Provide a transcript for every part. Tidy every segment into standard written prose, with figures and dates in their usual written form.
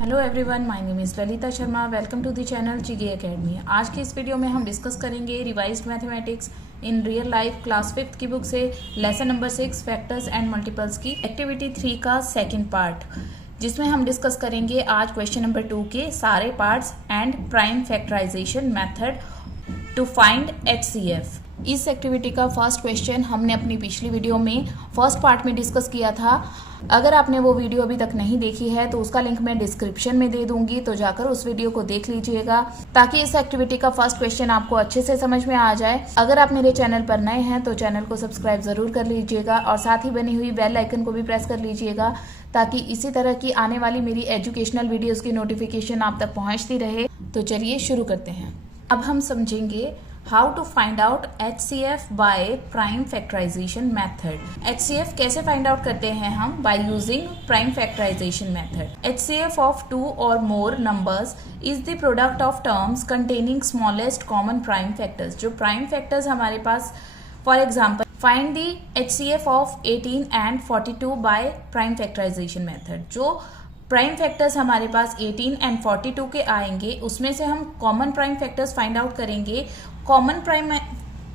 Hello everyone, my name is Lalita Sharma. Welcome to the channel GK academy. आज की इस video में हम डिस्कस करेंगे revised mathematics in real life class 5th की बुक से lesson number 6 factors and multiples की एक्टिविटी 3 का सेकंड पार्ट, जिसमें हम डिस्कस करेंगे आज क्वेश्चन नंबर 2 के सारे parts and prime factorization method to find HCF। इस एक्टिविटी का फर्स्ट क्वेश्चन हमने अपनी पिछली वीडियो में फर्स्ट पार्ट में डिस्कस किया था। अगर आपने वो वीडियो अभी तक नहीं देखी है तो उसका लिंक मैं डिस्क्रिप्शन में दे दूंगी, तो जाकर उस वीडियो को देख लीजिएगा ताकि इस एक्टिविटी का फर्स्ट क्वेश्चन आपको अच्छे से समझ में आ जाए। अगर आप मेरे चैनल पर नए हैं तो चैनल को सब्सक्राइब जरूर कर लीजिएगा और साथ ही बनी हुई बेल आइकन को भी प्रेस कर लीजिएगा ताकि इसी तरह की आने वाली मेरी एजुकेशनल वीडियोज की नोटिफिकेशन आप तक पहुँचती रहे। तो चलिए शुरू करते हैं। अब हम समझेंगे How to find out HCF by prime factorization method। HCF कैसे find out करते हैं हम? By using prime factorization method। HCF of two or more numbers is the product of terms containing smallest common prime factors। जो prime factors हमारे पास, for example, find the HCF of 18 and 42 by prime factorization method। जो prime factors हमारे पास 18 and 42 के आएंगे, उसमें से हम common prime factors find out करेंगे। कॉमन प्राइम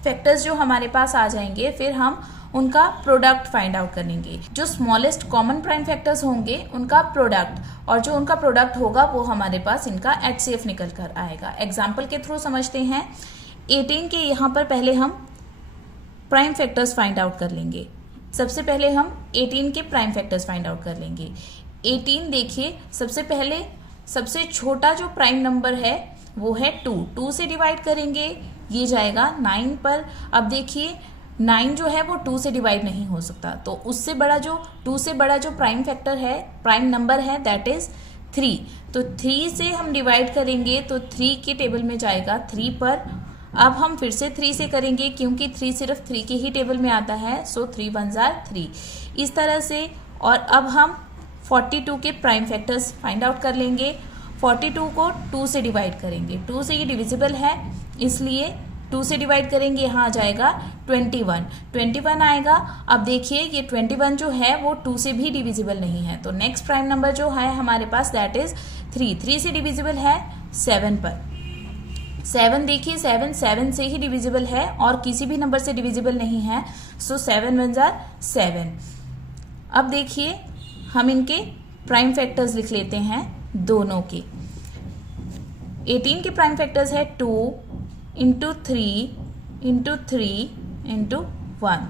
फैक्टर्स जो हमारे पास आ जाएंगे, फिर हम उनका प्रोडक्ट फाइंड आउट करेंगे। जो स्मॉलेस्ट कॉमन प्राइम फैक्टर्स होंगे उनका प्रोडक्ट, और जो उनका प्रोडक्ट होगा वो हमारे पास इनका HCF निकल कर आएगा। एग्जाम्पल के थ्रू समझते हैं। 18 के यहाँ पर पहले हम प्राइम फैक्टर्स फाइंड आउट कर लेंगे। सबसे पहले हम 18 के प्राइम फैक्टर्स फाइंड आउट कर लेंगे। 18 देखिए, सबसे पहले सबसे छोटा जो प्राइम नंबर है वो है 2। 2 से डिवाइड करेंगे, ये जाएगा 9 पर। अब देखिए 9 जो है वो 2 से डिवाइड नहीं हो सकता, तो उससे बड़ा जो 2 से बड़ा जो प्राइम फैक्टर है, प्राइम नंबर है, दैट इज 3। तो 3 से हम डिवाइड करेंगे तो 3 के टेबल में जाएगा 3 पर। अब हम फिर से 3 से करेंगे क्योंकि 3 सिर्फ 3 के ही टेबल में आता है, सो 3 1 3 इस तरह से। और अब हम 42 के प्राइम फैक्टर्स फाइंड आउट कर लेंगे। 42 को 2 से डिवाइड करेंगे, 2 से ये डिविजिबल है इसलिए 2 से डिवाइड करेंगे, यहाँ आ जाएगा 21 आएगा। अब देखिए ये 21 जो है वो 2 से भी डिविजिबल नहीं है, तो नेक्स्ट प्राइम नंबर जो है हमारे पास दैट इज 3 से डिविजिबल है 7 पर। 7 देखिए, 7 से ही डिविजिबल है और किसी भी नंबर से डिविजिबल नहीं है, सो 7 1 7। अब देखिए हम इनके प्राइम फैक्टर्स लिख लेते हैं दोनों के। 18 के प्राइम फैक्टर्स है 2 इंटू 3 इंटू 3 इंटू 1।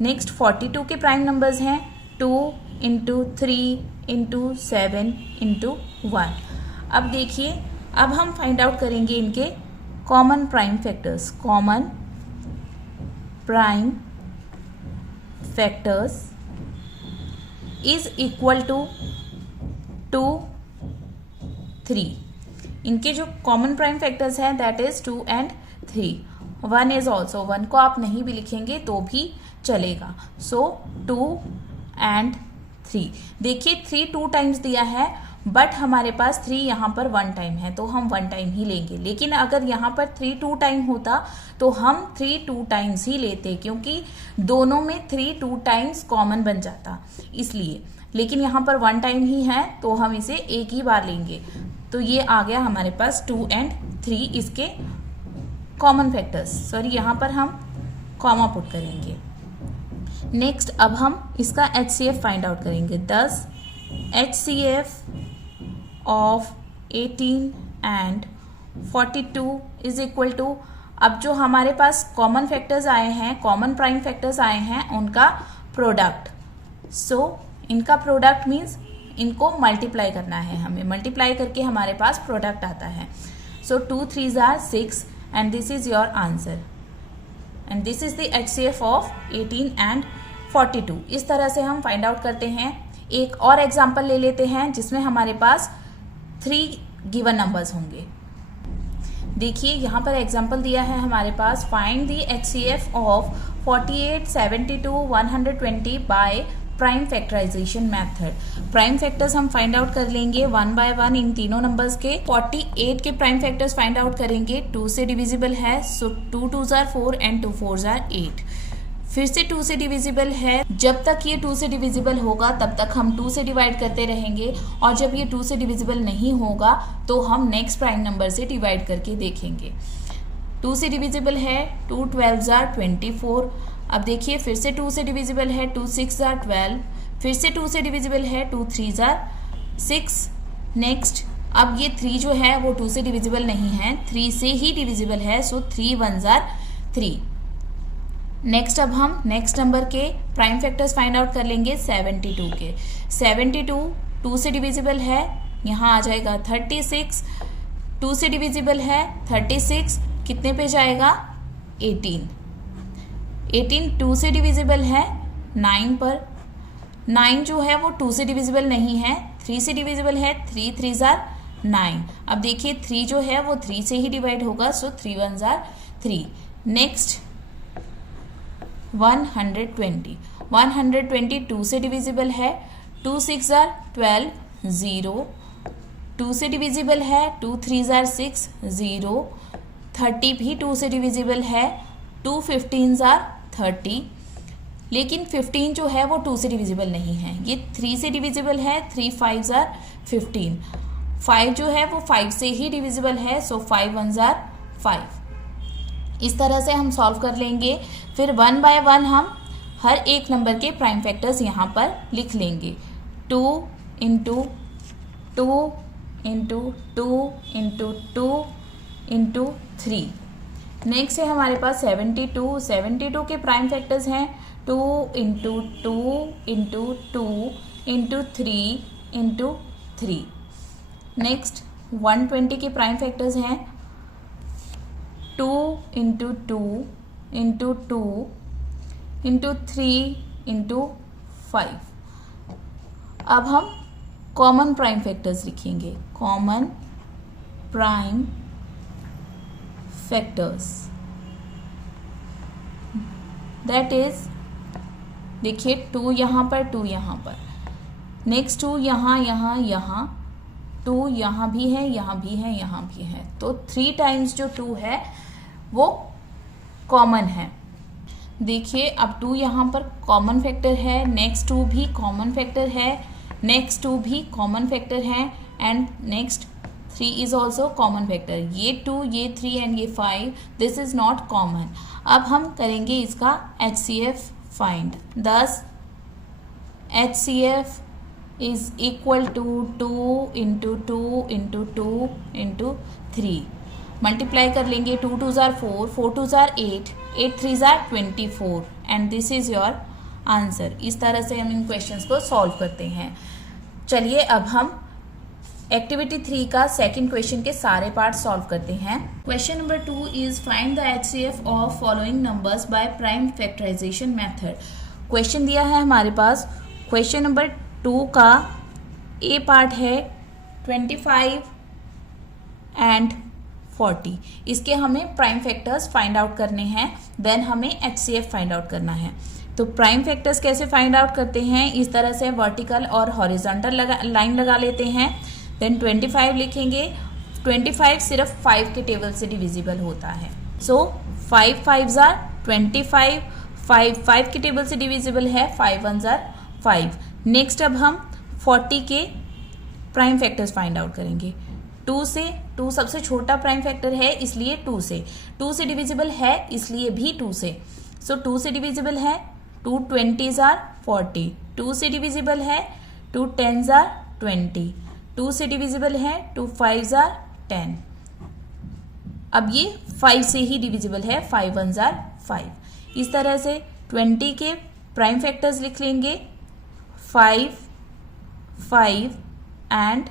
नेक्स्ट 42 के प्राइम नंबर्स हैं 2 इंटू 3 इंटू 7 इंटू 1। अब देखिए, अब हम फाइंड आउट करेंगे इनके common prime factors. Common prime factors is equal to 2 3। इनके जो कॉमन प्राइम फैक्टर्स हैं that is 2 and 3। 1 is also, 1 को आप नहीं भी लिखेंगे तो भी चलेगा, सो 2 एंड 3। देखिए 3 2 टाइम्स दिया है, बट हमारे पास 3 यहाँ पर 1 टाइम है तो हम 1 टाइम ही लेंगे। लेकिन अगर यहाँ पर 3 2 टाइम होता तो हम 3 2 टाइम्स ही लेते, क्योंकि दोनों में 3 2 टाइम्स कॉमन बन जाता इसलिए। लेकिन यहाँ पर 1 टाइम ही है तो हम इसे एक ही बार लेंगे। तो ये आ गया हमारे पास 2 एंड 3 इसके कॉमन फैक्टर्स। सॉरी, यहाँ पर हम कॉमा पुट करेंगे। नेक्स्ट अब हम इसका HCF फाइंड आउट करेंगे। 10 HCF of 18 and 42 is equal to, अब जो हमारे पास कॉमन फैक्टर्स आए हैं, कॉमन प्राइम फैक्टर्स आए हैं, उनका प्रोडक्ट। सो इनका प्रोडक्ट मीन्स इनको मल्टीप्लाई करना है हमें, मल्टीप्लाई करके हमारे पास प्रोडक्ट आता है। सो 2 3 6 and this is your answer and this is the HCF of 18 and 42। इस तरह से हम फाइंड आउट करते हैं। एक और एग्जाम्पल ले लेते हैं जिसमें हमारे पास 3 गिवन नंबर्स होंगे। देखिए यहाँ पर एग्जाम्पल दिया है हमारे पास, find the HCF of 48 72 120 by prime factorization method. Prime factors हम फाइंड आउट कर लेंगे 1 बाय 1 इन तीनों नंबर्स के। 48 के प्राइम फैक्टर्स फाइंड आउट करेंगे, 2 से डिविजिबल है, सो 2 2 4 एंड 2 4 8। फिर से 2 से डिविजिबल है। जब तक ये 2 से डिविजिबल होगा तब तक हम 2 से डिवाइड करते रहेंगे, और जब ये 2 से डिविजिबल नहीं होगा तो हम नेक्स्ट प्राइम नंबर से डिवाइड करके देखेंगे। 2 से डिविजिबल है, 2 12 जार 24। अब देखिए फिर से 2 से डिविजिबल है, 2 6 जार 12। फिर से 2 से डिविजिबल है, 2 3 जार 6। नेक्स्ट अब ये 3 जो है वो 2 से डिविजिबल नहीं है, 3 से ही डिविजिबल है, सो 3 1 जार 3। नेक्स्ट अब हम नेक्स्ट नंबर के प्राइम फैक्टर्स फाइंड आउट कर लेंगे 72 के। 72 2 से डिविजिबल है, यहाँ आ जाएगा 36। 2 से डिविजिबल है 36, कितने पे जाएगा 18। 18 2 से डिविजिबल है 9 पर। 9 जो है वो 2 से डिविजिबल नहीं है, 3 से डिविजिबल है, 3 3 जार 9। अब देखिए 3 जो है वो 3 से ही डिवाइड होगा, सो 3 1 जार 3। नेक्स्ट 120। 120 2 से डिविजिबल है, 2 6 जार 12 0। 2 से डिविजिबल है, 2 3 जार 6 0। 30 भी 2 से डिविजिबल है, 2 15 जार 30। लेकिन 15 जो है वो 2 से डिविजिबल नहीं है, ये 3 से डिविजिबल है, 3 5 जार 15। 5 जो है वो 5 से ही डिविजिबल है, सो 5 1 जार 5। इस तरह से हम सॉल्व कर लेंगे। फिर 1 बाय 1 हम हर एक नंबर के प्राइम फैक्टर्स यहाँ पर लिख लेंगे। 2 into 2 into 2 into 2 into 3। Next है हमारे पास 72। 72 के प्राइम फैक्टर्स हैं 2 into 2 into 2 into 3 into 3। Next 120 के प्राइम फैक्टर्स हैं 2 इंटू 2 इंटू 2 इंटू 3 इंटू 5। अब हम कॉमन प्राइम फैक्टर्स लिखेंगे। Common prime factors that is, देखिए 2 यहाँ पर, 2 यहाँ पर, नेक्स्ट 2 यहाँ यहाँ यहाँ, 2 यहाँ भी है, यहाँ भी है, यहाँ भी है, तो 3 टाइम्स जो 2 है वो कॉमन है। देखिए अब 2 यहाँ पर कॉमन फैक्टर है, नेक्स्ट 2 भी कॉमन फैक्टर है, नेक्स्ट 2 भी कॉमन फैक्टर है, and next 3 is also common factor. ये 2, ये 3 एंड ये 5, दिस इज नॉट कॉमन। अब हम करेंगे इसका HCF find. thus HCF is equal to 2 into 2 into 2 into 3। Multiply कर लेंगे, 2 2 jar 4, 4 2 jar 8, 8 3 jar 24, and this is your answer. इस तरह से हम इन क्वेश्चंस को सॉल्व करते हैं। चलिए अब हम एक्टिविटी 3 का सेकंड क्वेश्चन के सारे पार्ट सॉल्व करते हैं। Question number 2 is find the HCF of following numbers by prime factorization method. Question दिया है हमारे पास। क्वेश्चन नंबर 2 का ए पार्ट है 25 एंड 40। इसके हमें प्राइम फैक्टर्स फाइंड आउट करने हैं, देन हमें HCF फाइंड आउट करना है। तो प्राइम फैक्टर्स कैसे फाइंड आउट करते हैं, इस तरह से वर्टिकल और हॉरिजॉन्टल लाइन लगा लेते हैं। देन 25 लिखेंगे। 25 सिर्फ 5 के टेबल से डिविजिबल होता है, सो 5 5 जार 25, 5 5 के टेबल से डिविजिबल है, 5 1 जार 5। नेक्स्ट अब हम 40 के प्राइम फैक्टर्स फाइंड आउट करेंगे। 2 से, 2 सबसे छोटा प्राइम फैक्टर है इसलिए 2 से, 2 से डिविजिबल है इसलिए भी 2 से, सो 2 से डिविजिबल है, 2 20 जार 40। 2 से डिविजिबल है, 2 10 जार 20। 2 से डिविजिबल है, 2 5 जार 10। अब ये 5 से ही डिविजिबल है, 5 1 जार 5। इस तरह से 20 के प्राइम फैक्टर्स लिख लेंगे, 5 5 एंड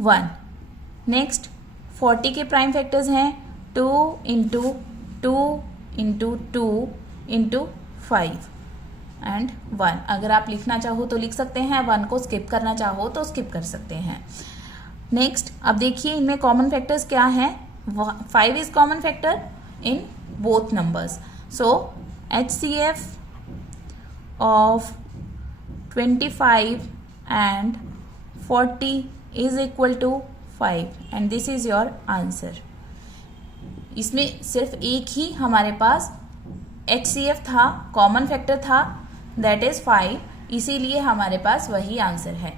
1। नेक्स्ट 40 के प्राइम फैक्टर्स हैं 2 इंटू 2 इंटू 2 इंटू 5 एंड 1। अगर आप लिखना चाहो तो लिख सकते हैं, 1 को स्किप करना चाहो तो स्किप कर सकते हैं। नेक्स्ट अब देखिए इनमें कॉमन फैक्टर्स क्या हैं। 5 is common factor in both numbers, so HCF of 25 and 40 is equal to 5 and this is your answer। इसमें सिर्फ एक ही हमारे पास HCF था, कॉमन फैक्टर था, दैट इज 5, इसीलिए हमारे पास वही आंसर है।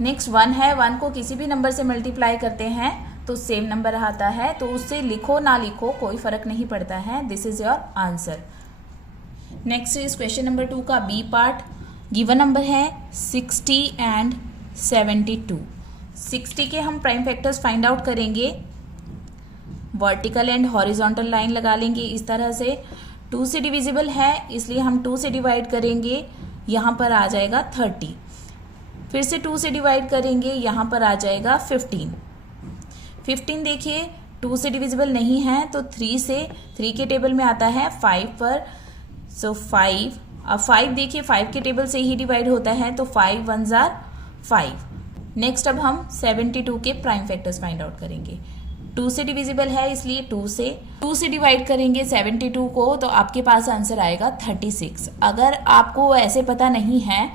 नेक्स्ट 1 है, 1 को किसी भी नंबर से मल्टीप्लाई करते हैं तो सेम नंबर आता है, तो उससे लिखो ना लिखो कोई फर्क नहीं पड़ता है। This is your answer. Next is question number 2 का बी पार्ट। गिवन नंबर है 60 एंड 72। 60 के हम प्राइम फैक्टर्स फाइंड आउट करेंगे। वर्टिकल एंड हॉरिजॉन्टल लाइन लगा लेंगे इस तरह से। 2 से डिविजिबल है इसलिए हम 2 से डिवाइड करेंगे, यहाँ पर आ जाएगा 30। फिर से 2 से डिवाइड करेंगे, यहाँ पर आ जाएगा 15। 15 देखिए 2 से डिविजिबल नहीं है तो 3 के टेबल में आता है 5 पर, सो 5। अब 5 देखिए 5 के टेबल से ही डिवाइड होता है, तो 5 1s are 5। नेक्स्ट अब हम 72 के प्राइम फैक्टर्स फाइंड आउट करेंगे। 2 से डिविजिबल है इसलिए 2 से डिवाइड करेंगे 72 को, तो आपके पास आंसर आएगा 36। अगर आपको ऐसे पता नहीं है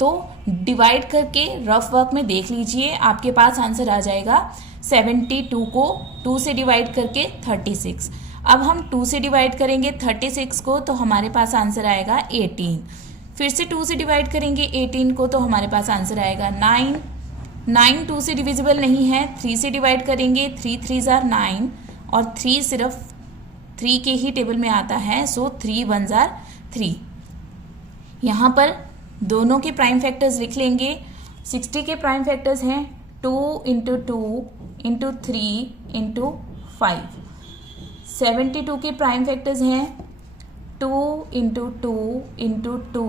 तो डिवाइड करके रफ वर्क में देख लीजिए, आपके पास आंसर आ जाएगा 72 को 2 से डिवाइड करके 36। अब हम 2 से डिवाइड करेंगे 36 को, तो हमारे पास आंसर आएगा 18। फिर से 2 से डिवाइड करेंगे 18 को, तो हमारे पास आंसर आएगा 9। 9 2 से डिविजिबल नहीं है, 3 से डिवाइड करेंगे, 3 3s are 9 और 3 सिर्फ 3 के ही टेबल में आता है, सो 3 1s are 3। यहाँ पर दोनों के प्राइम फैक्टर्स लिख लेंगे। 60 के प्राइम फैक्टर्स हैं 2 × 2 × 3 × 5। 72 के प्राइम फैक्टर्स हैं 2 × 2 × 2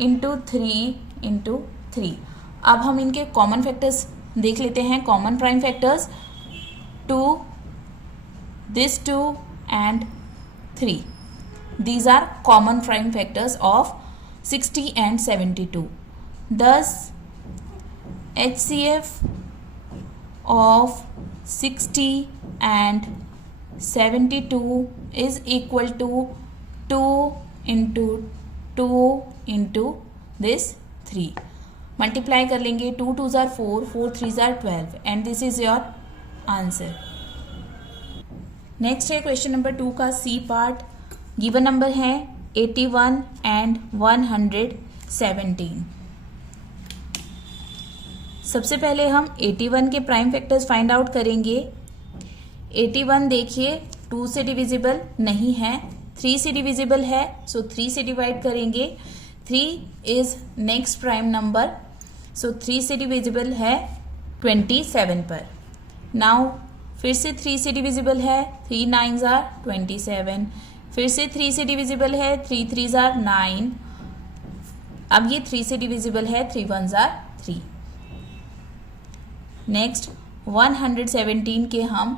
× 3 × 3। अब हम इनके कॉमन फैक्टर्स देख लेते हैं। Common prime factors 2, this 2 and 3. These are common prime factors of 60 and 72. Thus, HCF of 60 and 72 is equal to 2 × 2 × this 3. Multiply कर लेंगे, 2 2s are 4, 4 3s are 12 and this is your answer. Next है question number 2 का C part. Given number है 81 and 117। सबसे पहले हम 81 के prime factors find out करेंगे। 81 देखिए 2 से डिविजिबल नहीं है, 3 से डिविजिबल है, सो 3 से डिवाइड करेंगे। 3 इज नेक्स्ट प्राइम नंबर, सो 3 से डिविजिबल है 27 पर। नाउ फिर से 3 से डिविजिबल है, 3 9s are 27। फिर से 3 से डिविजिबल है, 3 3s are 9। अब ये 3 से डिविजिबल है, 3 1s are 3। नेक्स्ट 117 के हम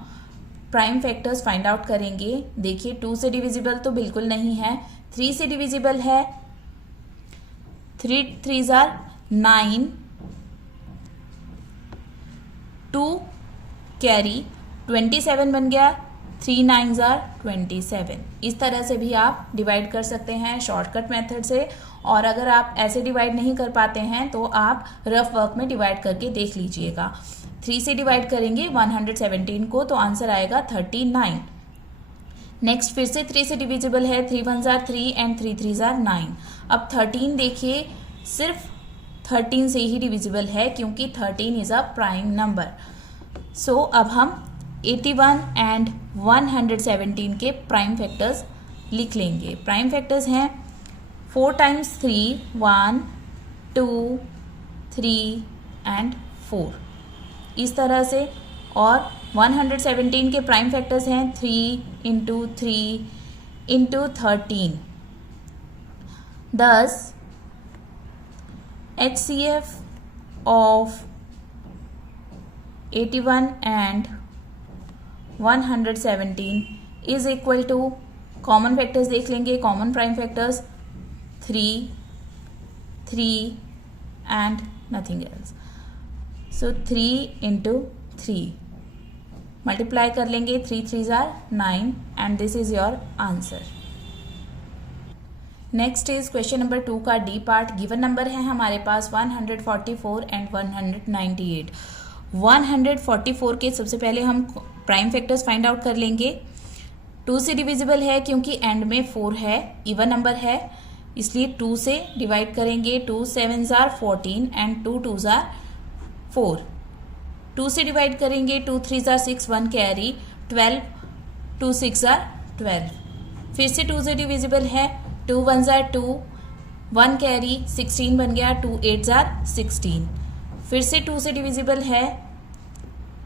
प्राइम फैक्टर्स फाइंड आउट करेंगे। देखिए 2 से डिविजिबल तो बिल्कुल नहीं है, 3 से डिविजिबल है, 3 3s are 9, 2 कैरी 27 बन गया, 3 9s are 27। इस तरह से भी आप डिवाइड कर सकते हैं शॉर्टकट मेथड से, और अगर आप ऐसे डिवाइड नहीं कर पाते हैं तो आप रफ वर्क में डिवाइड करके देख लीजिएगा। 3 से डिवाइड करेंगे 117 को, तो आंसर आएगा 39। नेक्स्ट फिर से 3 से डिविजिबल है, 3 1s are 3 and 3 3s are 9। अब 13 देखिए सिर्फ 13 से ही डिविजिबल है क्योंकि 13 इज अ प्राइम नंबर। सो अब हम 81 एंड 117 के प्राइम फैक्टर्स लिख लेंगे। प्राइम फैक्टर्स हैं 4 times 3 1 2 3 एंड 4 इस तरह से, और 117 के प्राइम फैक्टर्स हैं 3 × 3 × 13। Thus, HCF of 81 and 117 is equal to, common factors देख लेंगे, common prime factors 3 3 and nothing else, so 3 × 3 multiply कर लेंगे, 3 3s are 9 and this is your answer. Next is question number 2 का डी पार्ट। गिवन नंबर है हमारे पास 144 and 198। 144 के सबसे पहले हम प्राइम फैक्टर्स फाइंड आउट कर लेंगे। 2 से डिविजिबल है क्योंकि एंड में 4 है, इवन नंबर है, इसलिए 2 से डिवाइड करेंगे। 2 7 जार 14 एंड 2 2 जार 4। 2 से डिवाइड करेंगे, 2 3 जार 6, 1 कैरी 12, 2 6 जार 12। फिर से 2 से डिविजिबल है, 2 1 जार 2, 1 कैरी 16 बन गया, 2 8 जार 16। फिर से 2 से डिविजिबल है,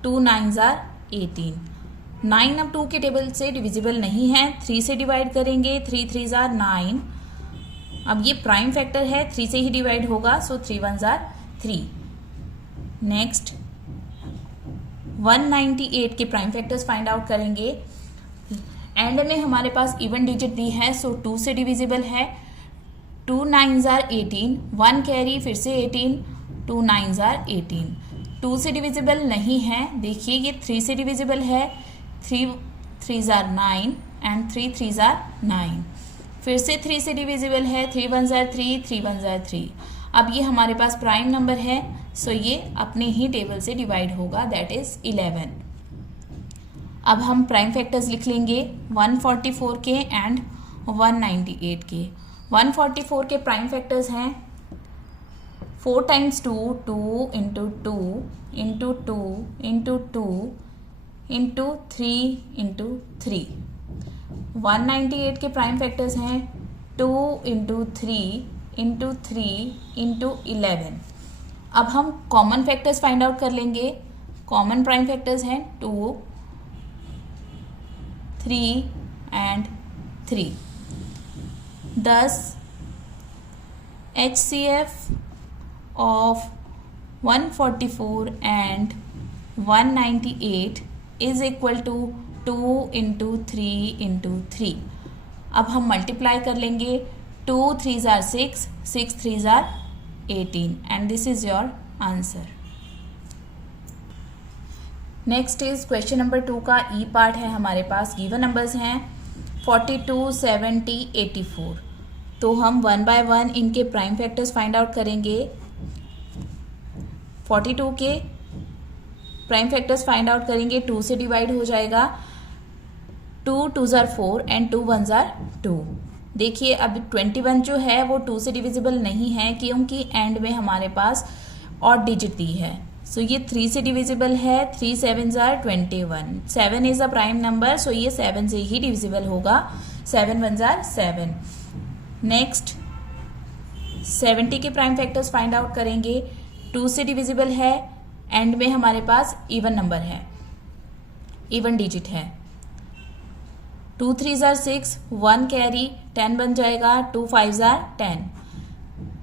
2 9 जार 18। 9 अब 2 के टेबल से डिविजिबल नहीं है, 3 से डिवाइड करेंगे, 3 3 जार 9। अब ये प्राइम फैक्टर है, 3 से ही डिवाइड होगा, सो 3 1 जार 3। नेक्स्ट 198 के प्राइम फैक्टर्स फाइंड आउट करेंगे। एंड में हमारे पास इवन डिजिट दी है, सो 2 से डिविजिबल है। 2 9 जार 18, 1 कैरी फिर से 18, 2 9 जार 18। 2 से डिविजिबल नहीं है, देखिए ये 3 से डिविजिबल है, 3 3 जार 9 एंड 3 3 जार 9। फिर से 3 से डिविजिबल है, 3 1 जार 3, 3 1 जार 3। अब ये हमारे पास प्राइम नंबर है, सो ये अपने ही टेबल से डिवाइड होगा, दैट इज 11। अब हम प्राइम फैक्टर्स लिख लेंगे 144 के एंड 198 के। 144 के प्राइम फैक्टर्स हैं 4 times 2, 2 into 2 into 2 into 2 into 3 into 3। 198 के प्राइम फैक्टर्स हैं 2 इंटू 3 इंटू 3 इंटू 11। अब हम कॉमन फैक्टर्स फाइंड आउट कर लेंगे। कॉमन प्राइम फैक्टर्स हैं 2 3 and 3। thus HCF of 144 and 198 is equal to 2 into 3 into 3। अब हम मल्टीप्लाई कर लेंगे, 2 3s are 6, 6 3s are 18 and this is your answer। Next is question number 2 का ई part है हमारे पास। गिवन नंबर्स हैं 42, 70, 84। तो हम 1 बाय 1 इनके प्राइम फैक्टर्स फाइंड आउट करेंगे। 42 के प्राइम फैक्टर्स फाइंड आउट करेंगे, 2 से डिवाइड हो जाएगा, 2 2s are 4 and 2 1s are 2। देखिए अब 21 जो है वो 2 से डिविजिबल नहीं है क्योंकि एंड में हमारे पास ऑड डिजिट दी है। सो ये 3 से डिविजिबल है, 3 7s are 21, 7 is a prime number, so ये 7 से ही डिविजिबल होगा, 7 1s are 7। नेक्स्ट 70 के प्राइम फैक्टर्स फाइंड आउट करेंगे, 2 से डिविजिबल है, एंड में हमारे पास इवन नंबर है, इवन डिजिट है, 2 3s are 6, 1 कैरी 10 बन जाएगा, 2 5s are 10।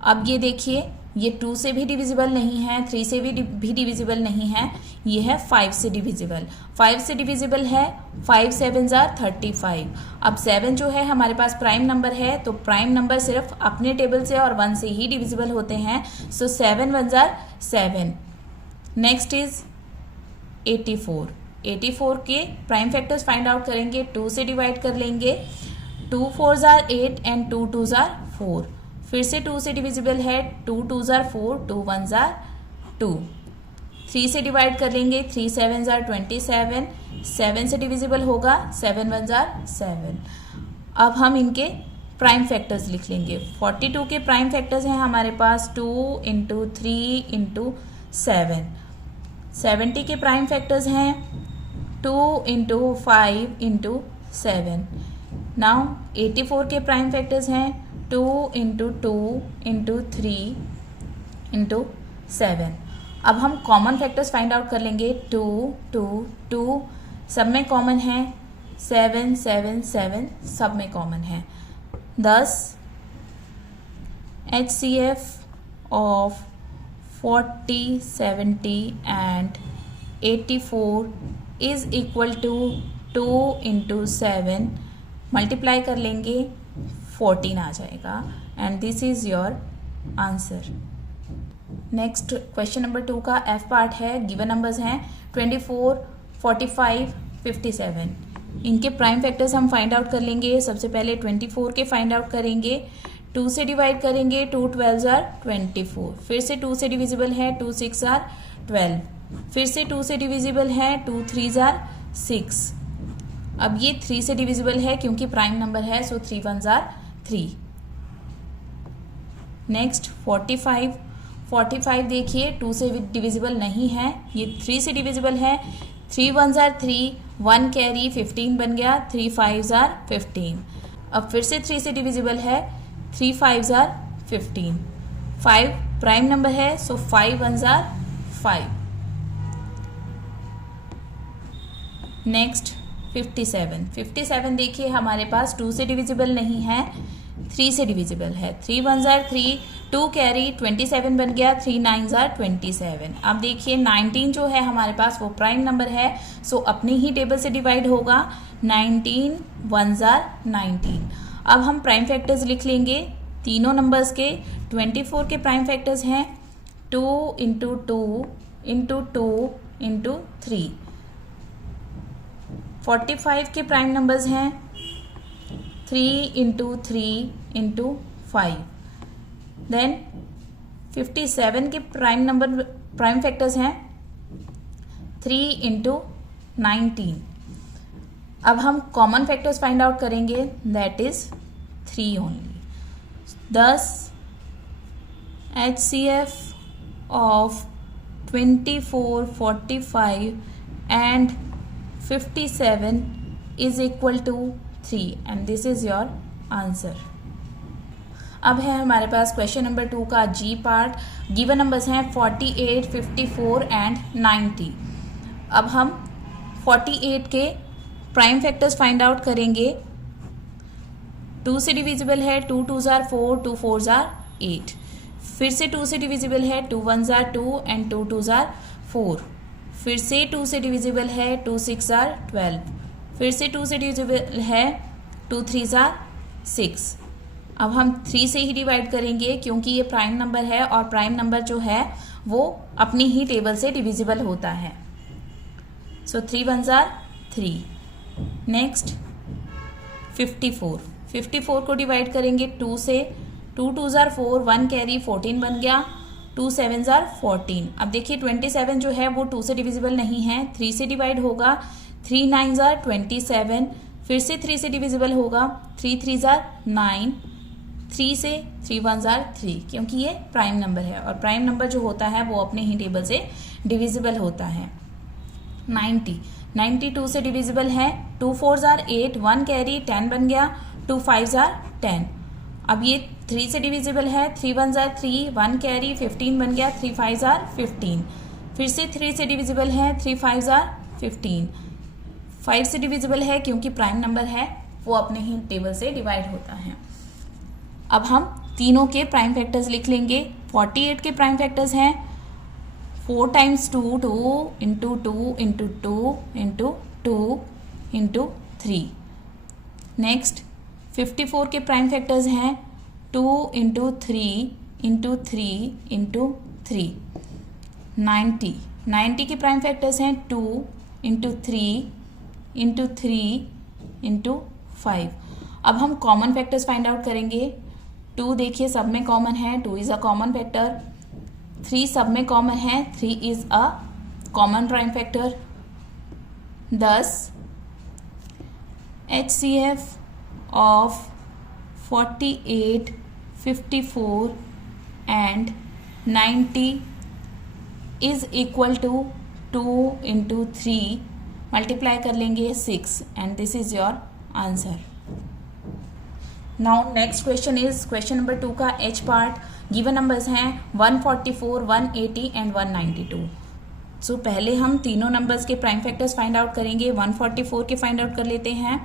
अब ये देखिए ये 2 से भी डिविजिबल नहीं है, 3 से भी डिविजिबल नहीं है, ये है 5 से डिविजिबल। 5 से डिविजिबल है, 5 7s are 35। अब 7 जो है हमारे पास प्राइम नंबर है, तो प्राइम नंबर सिर्फ अपने टेबल से और 1 से ही डिविजिबल होते हैं, सो 7 1s are 7। Next is 84। 84 के प्राइम फैक्टर्स फाइंड आउट करेंगे, 2 से डिवाइड कर लेंगे, 2 4s are 8 and 2 2s are 4। फिर से 2 से डिविजिबल है, 2 2s are 4, 2 1s are 2। 3 से डिवाइड कर लेंगे, 3 7s are 27, 7 से डिविजिबल होगा, 7 1s are 7। अब हम इनके प्राइम फैक्टर्स लिख लेंगे। 42 के प्राइम फैक्टर्स हैं हमारे पास 2 इंटू 3 इंटू 7। 70 के प्राइम फैक्टर्स हैं 2 इंटू 5 इंटू 7। नाउ 84 के प्राइम फैक्टर्स हैं 2 इंटू 2 इंटू 3 इंटू 7। अब हम कॉमन फैक्टर्स फाइंड आउट कर लेंगे, 2 2 2 सब में कॉमन है, 7 7 7 सब में कॉमन है। thus HCF of 40, 70 and 84 is equal to 2 into 7, multiply कर लेंगे 14 आ जाएगा and this is your answer. Next question number 2 का एफ पार्ट है। गिवन नंबर्स हैं 24, 45, 57। इनके प्राइम फैक्टर्स हम फाइंड आउट कर लेंगे। सबसे पहले 24 के फाइंड आउट करेंगे, 2 से डिवाइड करेंगे, 2 12s are 24। फिर से 2 से डिविजिबल है, 2 6s are 12। फिर से 2 से डिविजिबल है, 2 3s are 6। अब ये 3 से डिविजिबल है क्योंकि प्राइम नंबर है, सो 3 1 जार 3। नेक्स्ट 45, 45 देखिए 2 से डिविजिबल नहीं है, ये 3 से डिविजिबल है। 3 1 जार 3, 1 कैरी 15 बन गया, 3 5 जार 15। अब फिर से 3 से डिविजिबल है, 3 5 जार 15। 5 प्राइम नंबर है, सो 5 1 जार 5। नेक्स्ट 57, 57 देखिए हमारे पास 2 से डिविजिबल नहीं है, 3 से डिविजिबल है। 3 1 जार 3, 2 कैरी 27 बन गया, 3 9 जार 27। अब देखिए 19 जो है हमारे पास वो प्राइम नंबर है, सो अपने ही टेबल से डिवाइड होगा। 19 1 जार 19। अब हम प्राइम फैक्टर्स लिख लेंगे तीनों नंबर्स के। 24 के प्राइम फैक्टर्स हैं 2 इंटू 2 इंटू 2 इंटू 3। 45 के प्राइम नंबर्स हैं 3 इंटू 3 इंटू 5। देन 57 के प्राइम फैक्टर्स हैं 3 इंटू 19। अब हम कॉमन फैक्टर्स फाइंड आउट करेंगे, that is 3 only. Thus HCF of 24, 45 and 57 is equal to 3 and this is your answer. अब है हमारे पास क्वेश्चन नंबर 2 का जी पार्ट। गिवन नंबर्स हैं 48, 54 एंड 90। अब हम 48 के प्राइम फैक्टर्स फाइंड आउट करेंगे। 2 से डिविजिबल है, 2 2 जार 4, 2 4 जार 8। फिर से 2 से डिविजिबल है, 2 1 जार 2 एंड 2 2 जार 4। फिर से 2 से डिविजिबल है, 2 6 जार 12। फिर से 2 से डिविजिबल है, 2 3 जार 6। अब हम 3 से ही डिवाइड करेंगे क्योंकि ये प्राइम नंबर है और प्राइम नंबर जो है वो अपनी ही टेबल से डिविजिबल होता है। सो 3 1 जार 3। नेक्स्ट 54, 54 को डिवाइड करेंगे 2 से। 2 2 जार 4, 1 कैरी 14 बन गया, 2 7 जार 14। अब देखिए 27 जो है वो 2 से डिविजिबल नहीं है, 3 से डिवाइड होगा। 3 9 जार 27। फिर से 3 से डिविजिबल होगा, 3 3 जार 9। 3 से 3 1 जार 3 क्योंकि ये प्राइम नंबर है और प्राइम नंबर जो होता है वो अपने ही टेबल से डिविजिबल होता है। 90, 92 से डिविजिबल है। 2 4 जार 8, 1 कैरी 10 बन गया, 2 5 जार 10। अब ये 3 से डिविजिबल है। 3 1 जार 3, 1 कैरी 15 बन गया, 3 5 जार 15। फिर से 3 से डिविजिबल है, 3 5 जार 15। 5 से डिविजिबल है क्योंकि प्राइम नंबर है वो अपने ही टेबल से डिवाइड होता है। अब हम तीनों के प्राइम फैक्टर्स लिख लेंगे। 48 के प्राइम फैक्टर्स हैं 4 times 2, 2 into 2 into 2 into 2 into 3। Next 54 के प्राइम फैक्टर्स हैं 2 इंटू 3 इंटू 3 इंटू 3। 90, 90 के प्राइम फैक्टर्स हैं 2 इंटू 3 इंटू 3 इंटू 5। अब हम कॉमन फैक्टर्स फाइंड आउट करेंगे। 2 देखिए सब में कॉमन है, 2 इज अ कॉमन फैक्टर। 3 सब में कॉमन है, 3 is a common prime factor. thus HCF of 48, 54 and 90 is equal to 2 into 3 multiply कर लेंगे 6 and this is your answer. Now next question is question number 2 का H part. Given numbers हैं 144, 180 and 192। सो पहले हम तीनों numbers के prime factors find out करेंगे। 144 के फाइंड आउट कर लेते हैं।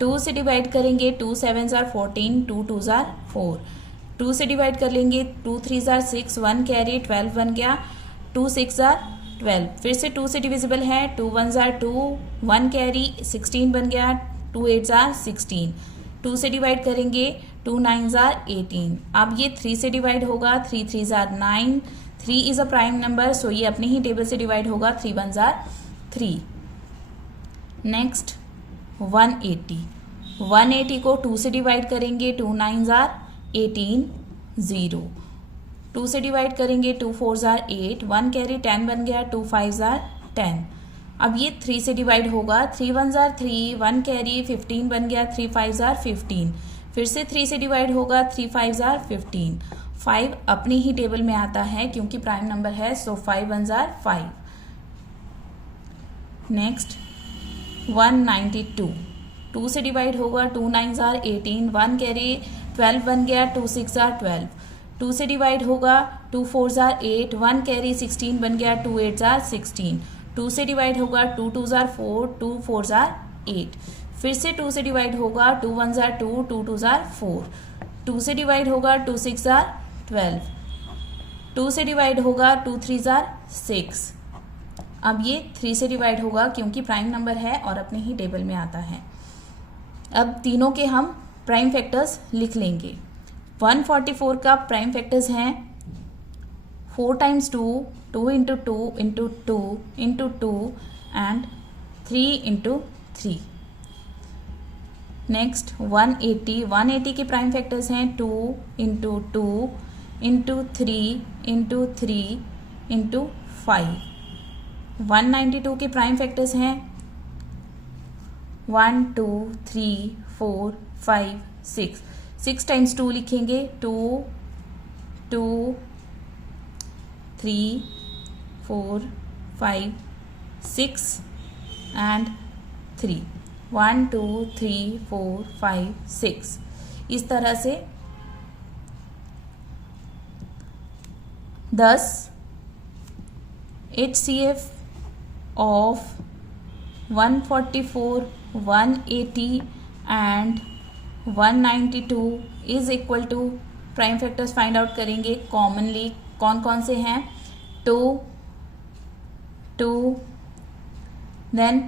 2 से डिवाइड करेंगे, 2 7 जार 14, 2 2 जार 4। 2 से डिवाइड कर लेंगे, 2 3 जार 6, 1 कैरी 12 बन गया, 2 6 जार 12। फिर से 2 से डिविजिबल है, 2 1 जार 2, 1 कैरी 16 बन गया, 2 8 जार 16। 2 से डिवाइड करेंगे, 2 9 जार 18। अब ये 3 से डिवाइड होगा, 3 3 जार 9। 3 is a prime number, so ये अपने ही टेबल से डिवाइड होगा, 3 1 जार 3। नेक्स्ट 180, 180 को 2 से डिवाइड करेंगे, 2 9 जार 18, 0। 2 से डिवाइड करेंगे, 2 4 जार 8, 1 कैरी 10 बन गया, 2 5 जार 10। अब ये 3 से डिवाइड होगा, 3 1 जार 3, 1 कैरी 15 बन गया, 3 5 जार 15। फिर से 3 से डिवाइड होगा, 3 5 जार 15। 5 अपने ही टेबल में आता है क्योंकि प्राइम नंबर है, सो 5 1 जार 5। नेक्स्ट 192, 2 से डिवाइड होगा, 2 9 जार 18, 1 कैरी 12 बन गया, 2 6 जार 12। 2 से डिवाइड होगा, 2 4 जार 8, 1 कैरी 16 बन गया, 2 8 जार 16। 2 से डिवाइड होगा, 2 2 जार 4, 2 4 जार 8। फिर से 2 से डिवाइड होगा, 2 1 जार 2, 2 2 जार 4। 2 से डिवाइड होगा, 2 6 जार 12। 2 से डिवाइड होगा, 2 3 जार 6। अब ये 3 से डिवाइड होगा क्योंकि प्राइम नंबर है और अपने ही टेबल में आता है। अब तीनों के हम प्राइम फैक्टर्स लिख लेंगे। 144 का प्राइम फैक्टर्स हैं 4 times 2, 2 into 2 into 2 into 2 and 3 into 3। Next 180 के प्राइम फैक्टर्स हैं 2 इंटू 2 इंटू 3 इंटू 3 इंटू 5। 192 के प्राइम फैक्टर्स हैं 1 2 3 4 5 6। 6 टाइम्स 2 लिखेंगे, 2 2 3 4 5 6 एंड 3। 1 2 3 4 5 6। इस तरह से 10 HCF of 144, 180 and 192 is equal to, prime factors find out करेंगे कॉमनली कौन कौन से हैं। 2 2 देन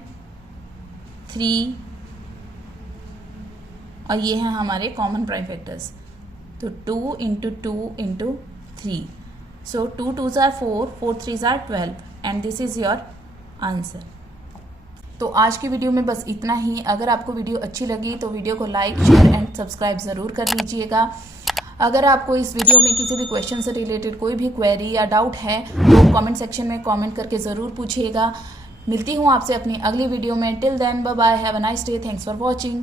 3 और ये हैं हमारे कॉमन प्राइम फैक्टर्स। तो 2 into 2 into 3, so 2 2 jar 4, 4 3 jar 12 and this is your answer. तो आज की वीडियो में बस इतना ही। अगर आपको वीडियो अच्छी लगी तो वीडियो को लाइक शेयर एंड सब्सक्राइब ज़रूर कर लीजिएगा। अगर आपको इस वीडियो में किसी भी क्वेश्चन से रिलेटेड कोई भी क्वेरी या डाउट है तो कमेंट सेक्शन में कमेंट करके ज़रूर पूछिएगा। मिलती हूँ आपसे अपनी अगली वीडियो में। Till then bye bye, have a nice day, thanks for watching.